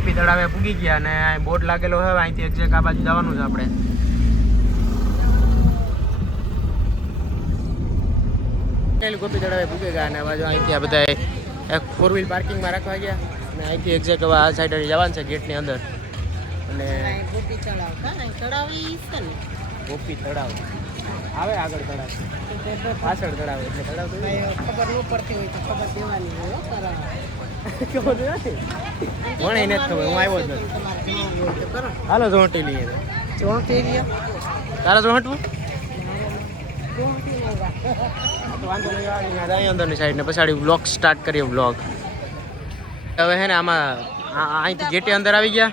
ગોપી તળાવે પૂગી ગયા અને બોર્ડ લાગેલો હોય અહીંથી એક્ઝેક્ટ આ બાજુ જવાનું છે આપણે. ગોપી તળાવે પૂગી ગયા અને બાજુ અહીંથી આ બધા એક ફોર વ્હીલ પાર્કિંગમાં રાખવા ગયા અને અહીંથી એક્ઝેક્ટ હવે આ સાઈડ જવાનું છે ગેટની અંદર. અને ગોપી તળાવ ગોપી આવે આગળ તળાવ. પાછળ તળાવ એટલે તળાવ ખબર ન પડતી હોય તો ખબર દેવાની હોય કરાવ ખબર નથી. મને નથી ખબર હું આવ્યો જ નથી. હાલો ઝોંટી લઈએ ઝોંટી રહ્યો તારે ઝોંટવું? ચોંટી નો વા. વાંધો નહીં. આવે અહીંયા જાય અંદરની સાઈડ પછાડી બ્લોગ સ્ટાર્ટ કરીએ બ્લોગ હવે હે ને આમાં અહીંથી ગેટે અંદર આવી ગયા.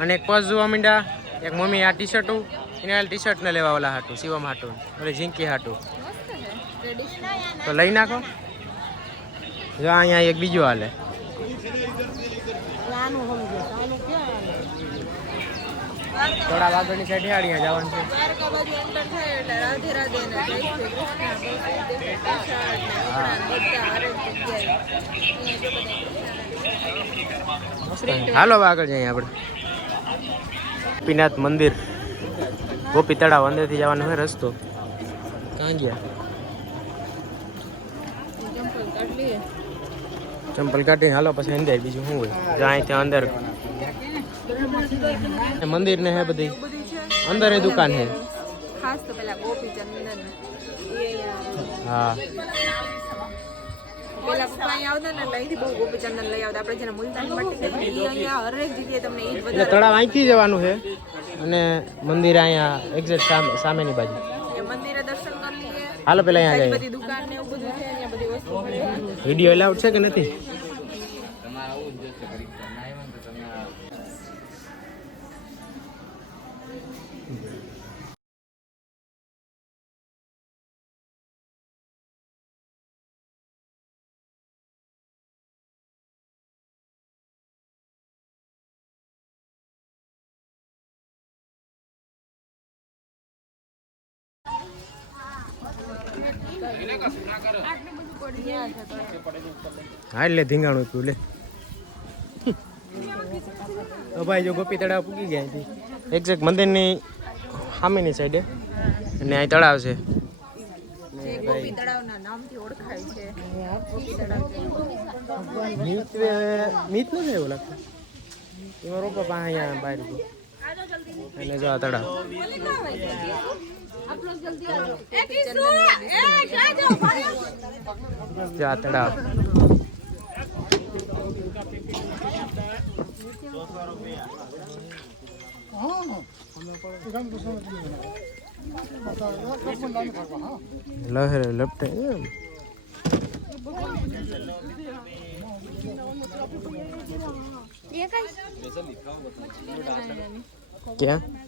અને એક પર્સ જોવા માંડ્યા એક મમ્મી આ ટી શર્ટું એને ટી શર્ટ ને લેવા ઓલા હાટું શિવમ હાટું ઓલે ઝીંકી હાટું. તો લઈ નાખો. જો અહીંયા એક બીજું હાલે. આનું સમજો આનું ક્યાં થોડા આગળની સાઈડ હેડીਆਂ જવાનું છે. દ્વારકા બાજુ એન્ટર થાય એટલે રાધે રાધે ને જય શ્રી કૃષ્ણ બલદેવ પ્રસાદ ને ઉપરાંત બધા હરેક જગ્યાએ અહીંયા જો બધા હાલો આગળ જઈએ આપણે. ગોપીનાથ મંદિર. ગોપી તળાવ અંદરથી જવાનો હોય રસ્તો. ક્યાં ગયા? ચંપલ કાઢ કાઢીને હાલો પછી અંદર બીજું શું હોય? જાય ત્યાં અંદર. મંદિર ને હે બધી? અંદર એ દુકાન હે? ખાસ તો પેલા ગોપી ચંદન. હા. પેલા પપ્પા અહીંયા આવતા ને એટલે બહુ ગોપી ચંદન લઈ આવતા. આપણે જેને મુલતાન મટી અહીંયા હરેક જગ્યાએ તમને એ જ એટલે તળાવ અહીંથી જવાનું છે અને મંદિર અહીંયા એક્ઝેક્ટ સામે સામેની બાજુ. હાલો પેલા અહીંયા જઈએ. બધી દુકાન ને એવું બધું છે અહીંયા બધી વસ્તુ મળે વીડિયો એલાઉડ છે કે નથી? હા એટલે ધીંગાણું હતું લે. તો ભાઈ જો ગોપી તળાવ પૂગી ગયા અહીંથી. એક્ઝેક્ટ મંદિરની સામેની સાઈડે અને અહીં તળાવ છે. મીત નથી એવું લાગતું? એમાં રોપા પાસે અહીંયા બહાર અને જો આ તળાવ. જો આ તળાવ લહેર લપટે એમ ક્યાં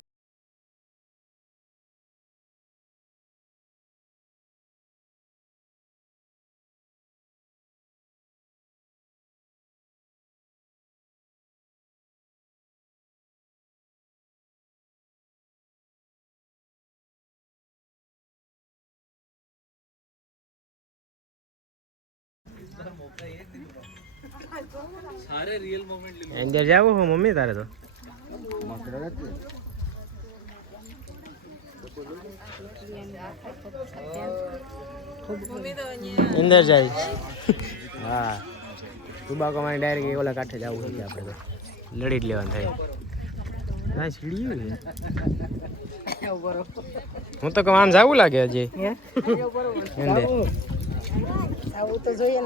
લે. અંદર જાવું હો મમ્મી તારે તો. મમ્મી તો અહીંયા અંદર જાય. હા. તુબાકો માં ડાયરેક્ટ ઓલા કાંઠે જવું છે આપણે તો. લડી જ લેવાનું થાય. ના સીડી હું તો આમ જાવું લાગે હજી. અંદર જોઈએ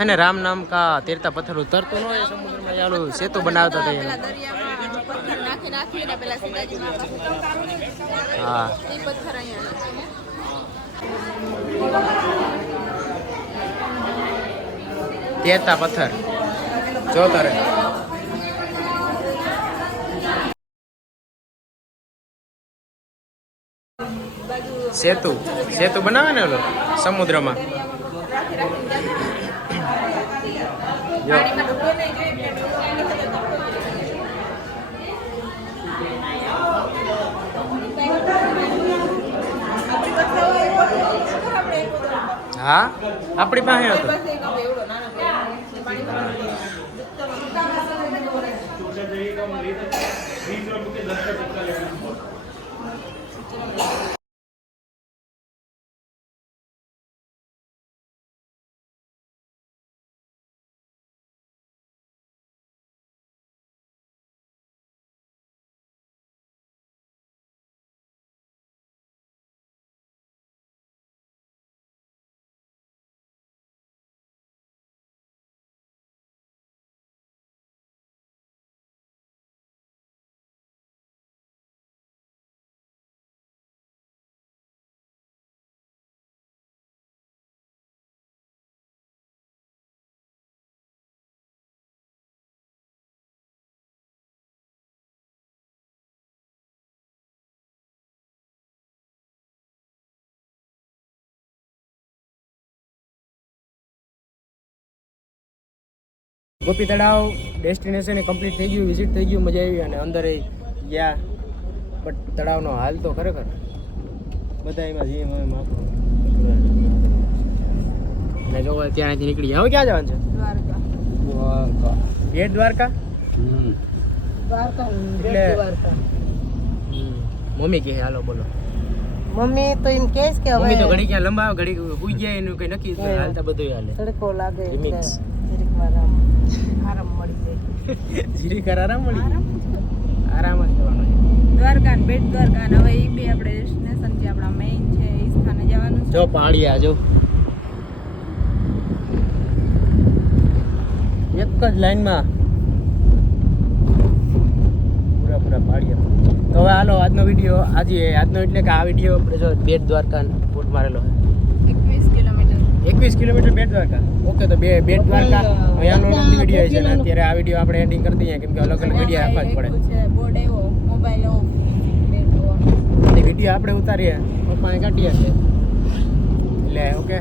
અને રામ નામ કા તેરતા પથ્થર ઉતરતું ન હોય, સમુદ્રમાં ઓલું સેતુ બનાવતો હતા એનું. દરિયામાં પથ્થર. નાખી સેતુ. સેતુ બનાવે ને ઓલો? સમુદ્રમાં. હા? આપણી પાસે પાણીમાં ગોપી તળાવ ડેસ્ટિનેશન એ કમ્પ્લીટ થઈ ગયું વિઝિટ થઈ ગયું મજા આવી અને અંદર ગયા. બટ તળાવનો હાલ તો ખરેખર બધા એમાં જઈએ એમ આપણો અને જો ત્યાંથી નીકળી ગયા. હવે ક્યાં જવાનું છે? દ્વારકા. બેટ દ્વારકા? દ્વારકા એટલે- દ્વારકા. મમ્મી કહે હાલો બોલો. મમ્મી તો એમ કહે કે મમ્મી તો હવે ઘડી ક્યાં લંબાવ ઘડી ગયા એનું કઈ નક્કી હાલતા બધું હાલે. તડકો લાગે. જરીકવાર આમ આરામ મળી જાય જીરી કર આરામ મળી આરામ જ કરવાનો છે. દ્વારકા બેટ દ્વારકા હવે એ બે આપણે ડેસ્ટિનેશન જે આપણા મેઇન છે એ સ્થાને જવાનું છે. જો પાણી આજો એક જ લાઈનમાં. પૂરા પૂરા પાળિયા. તો હવે હાલો આજનો વીડિયો આજે આજનો એટલે કે આ વીડિયો આપણે જો બેટ દ્વારકા ફૂટ મારેલો એકવીસ કિલોમીટર. એકવીસ કિલોમીટર બેટ દ્વારકા ઓકે તો બે બેટ દ્વારકા. અહીંયાનો વીડિયો છે ને અત્યારે આ વીડિયો આપણે એન્ડિંગ કરી દઈએ કેમ કે અલગ અલગ વીડિયો આપવા જ પડે. બોર્ડ એવો મોબાઈલ ઓફ વીડિયો આપણે ઉતારીએ. પપ્પાએ કાઢીએ. છે એટલે ઓકે.